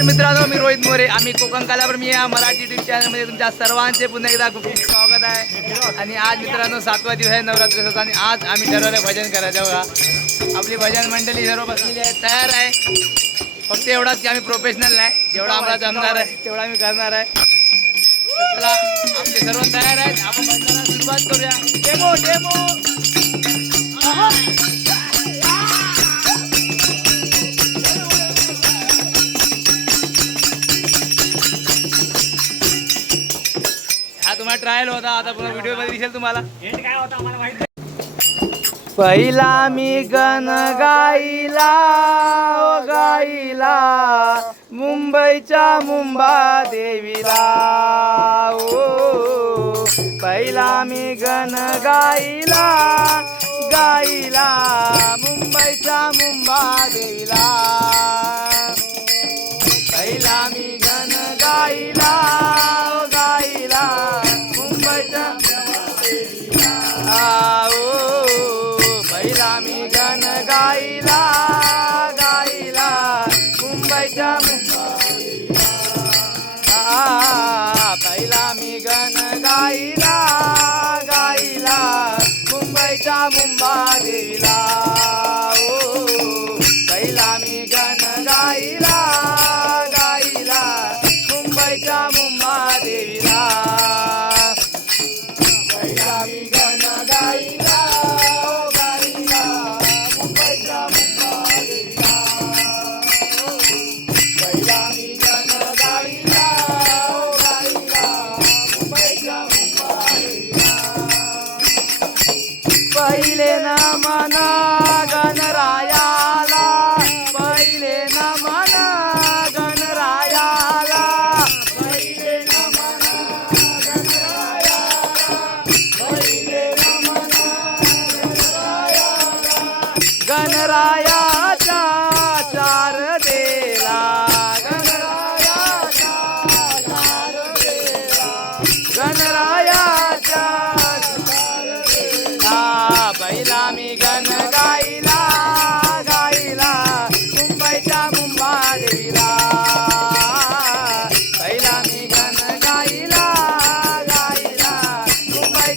नमस्कार मित्रांनो मी रोहित मोरे. आम्ही कोकण मी या मराठी युट्यूब चॅनलमध्ये तुमच्या सर्वांचे पुन्हा एकदा खूप खूप स्वागत आहे. आणि आज मित्रांनो सातवा दिवस आहे नवरात्रीचा आणि आज आम्ही ठरवलं भजन करायचं बघा. आपली भजन मंडळी सर्व बसलेली आहे तयार आहे. फक्त एवढाच की आम्ही प्रोफेशनल नाही. जेवढा आम्हाला जमणार आहे तेवढा आम्ही करणार आहे. चला आमचे सर्व तयार आहेत. आपण भजनाला सुरुवात करूया. Demo demo. ट्रायल होता आता पुन्हा व्हिडिओमध्ये दिसेल तुम्हाला. पहिला मी गण गाईला गाईला मुंबईच्या मुंबा देवीला. ओ पहिला मी गण गाईला गाईला मुंबईच्या मुंबा देवीला. पहिला मी गण गाईला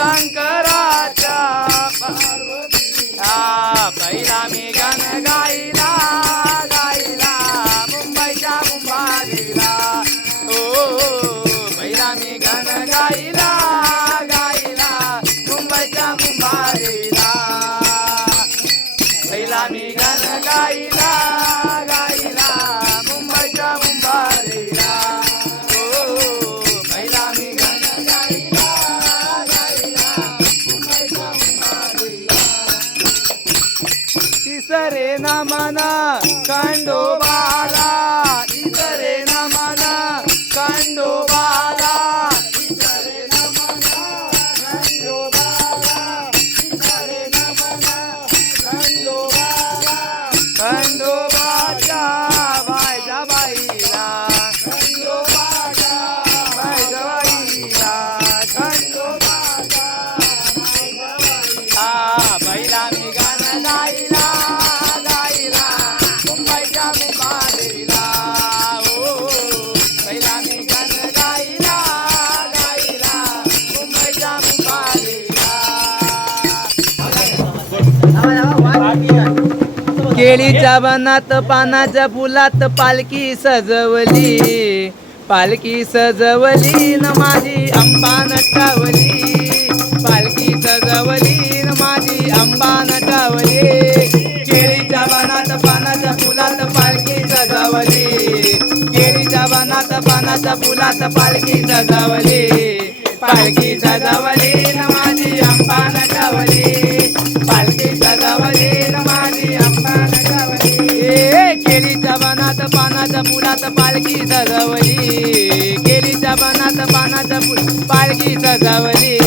なん。नमन केळीच्या वनात पानाच्या फुलात पालखी सजवली. पालखी सजवली न माझी अंबा नटावली पालखी सजवली न माझी अंबा नटावली केळीच्या वनात पानाच्या फुलात पालखी सजवली. केळीच्या वनात पानाच्या फुलात पालखी सजवली. पालखी सजवली न माझी अंबा नटावली पालखी सजवली वनात पानाच्या पालखी सजवली. केळीच्या मनात पानात पालखी सजवली.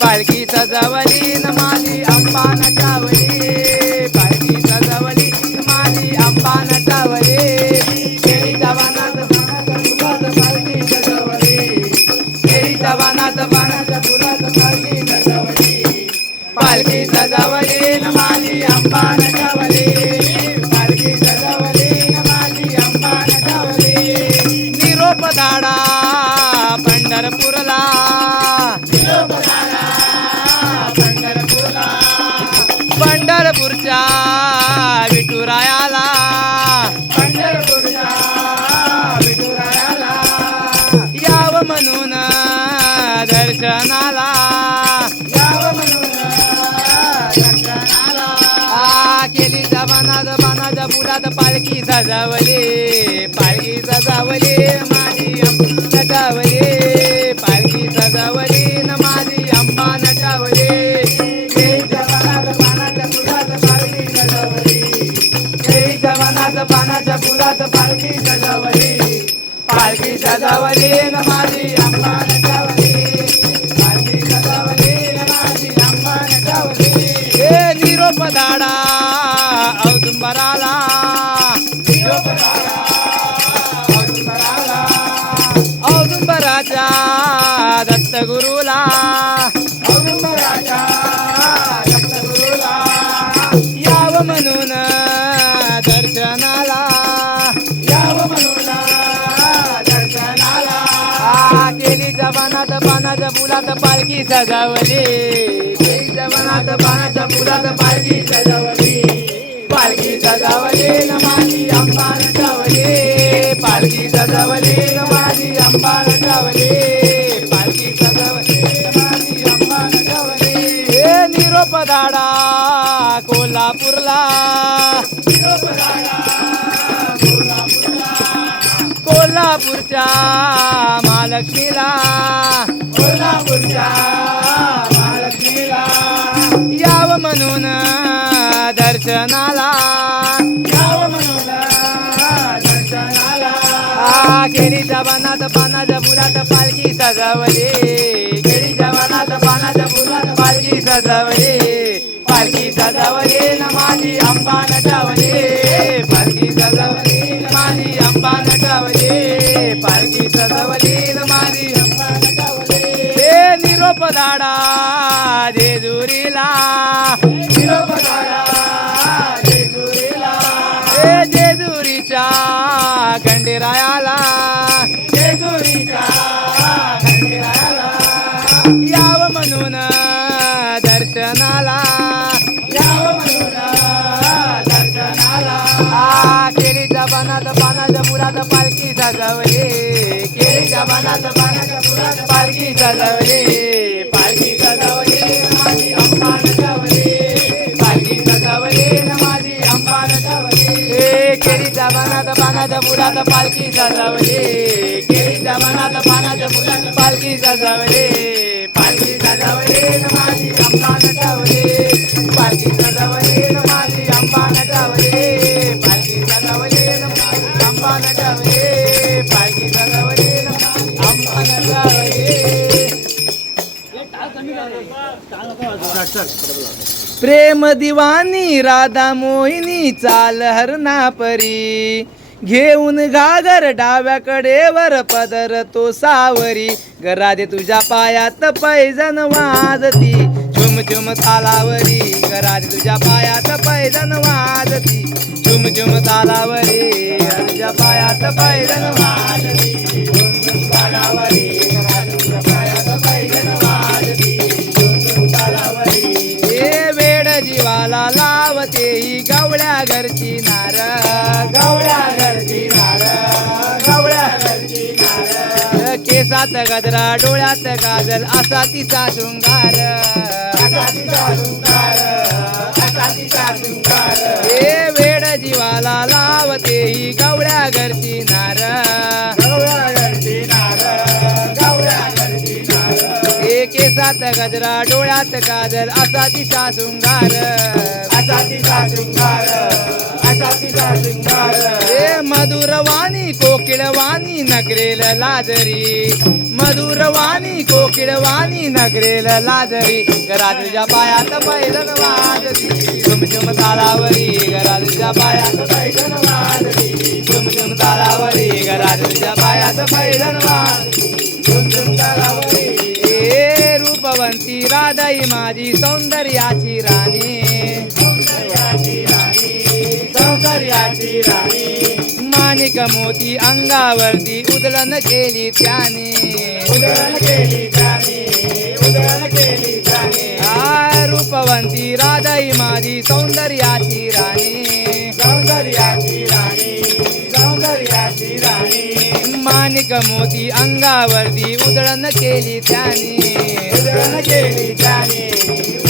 पालखी सजवली न माझी अंबा नटावली पालखी सजवली माझी अंबा नटावली केळीच्या वनात पानाच्या फुलात पालखी सजावली. केळीच्या वनात पानाच्या फुलात पालखी सजावली. पालखी न माझी अंबा पालखी सजावले पालखी सजावले माझी अंबा नटावली पालखी सजावले न माझी अंबा नटावले. केली जवानात पालखी सजावली. केळी जवानात पानाच्या फुलात पालखी सजावली. पालखी सजावली न माझी अंबा नटावली. पालखी सजावली न माझी अंबा नटावली. हे निरोप धाडा औदुंबराला दत्तगुरुला औदुंबराच्या याव म्हणून दर्शनाला. याव म्हणून दर्शनाला. आ, केली जवानात पानाच्या फुलात पालखी सजावली. केली जवानात पानाच्या फुलात पालखी सजावली. पालखी सजावली न माझी अंबा नटावली पालखी सजावली न माझी अंबा नटावली पदाडा कोल्हापूरला. कोल्हापूरच्या महालक्ष्मीला. कोल्हापूरच्या महालक्ष्मीला याव म्हणून दर्शनाला. याव म्हणून दर्शनाला आ, केळी पानाच्या पुरात पालखी सजावली. पालखी सजावले पालखी सजावले न माझी अंबा नटावले. पालखी सजावले न माझी अंबा नटावले. पालखी सजावले न माझी अंबा नटावली. हे निरोप धाडा जेजुरीला निरोप धाडा सजावली केळीच्या पानात पानाच्या मुलात पालखी सजावली. पालखी सजावली माझी अंबा नटावली पालखी सजावली माझी अंबा नटावली केळीच्या पानात पानाच्या मुलात पालखी सजावली. केळीच्या पानात पानाच्या मुलात पालखी सजावली. पालखी सजावली माझी अंबा नटावली पालखी सजावली प्रेम दिवानी राधा मोहिनी चाल हरणा परी. घेऊन घागर डाव्याकडे वर पदर तो सावरी. गरादे तुझ्या पायात पैजन वाजती. झुम झुम तालावरी गरादे तुझ्या पायात पैजन वाजती. झुम झुम तालावरी तुझ्या पायात पैजन वाजती. चुम चुम तालावरी जीवाला लावते ही गवळ्या घरची नार गवळ्या घरची नार गवळ्या घरची नार केसात गजरा डोळ्यात काजल असा तिचा शृंगार. असा तिचा शृंगार असा तिचा शृंगार. हे वेड जीवाला लावते ही गवळ्या घरची नार गजरा डोळ्यात काजल असा तिचा शृंगार. असा तिचा शृंगार असा तिचा शृंगार. ए मधुरवाणी कोकिळवाणी नगरेल लाजरी. मधुरवाणी कोकिळवाणी नगरेल लाजरी. घरातल्या पायात पैलन वाजरी झुमझुम तालावरी घरातल्या पायात पैलन वाजरी झुमझुम तालावरी घरातल्या पायात पैलन वाजरी झुमझुम तालावरी रूपवंती राधाई माझी सौंदर्याची राणी. सौंदर्याची राणी. सौंदर्याची राणी माणिक मोती अंगावरती उदळण केली त्याने. उधळण केली त्याने उधळण केली त्याने. आ रूपवंती राधाई माझी सौंदर्याची राणी. सौंदर्याची राणी. राणी माणिक मोती अंगावरती उदळण केली त्याने. उधळण केली त्याने.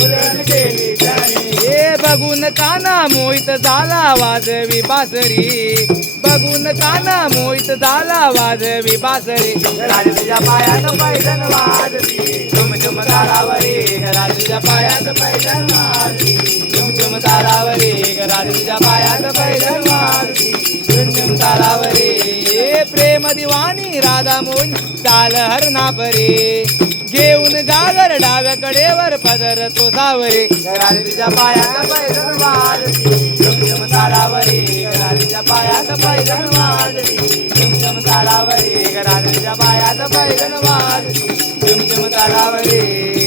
उधळण केली त्याने. हे बघून काना मोहित झाला वाजवी बासरी. बघून काना मोहित झाला वाजवी बासरी घराच्या पायात पैठण झुम झुमझुम तारावरी घराच्या पायात पैठण वाजली. झुमझुम तारावरी घराच्या पायात पैठण वाजली. झुमझुम तारावरी प्रेम दिवानी राधा मोहन चाल हरणा परे घेऊन गागर डाव्याकडे वर पदर तो सावरे. घराच्या पायात पैदल वाजली. झुमझुम तालावरी घराच्या पायात पैदल वाजली झुमझुम तालावरी घराच्या पायात पैदल वाजली झुमझुम तालावरी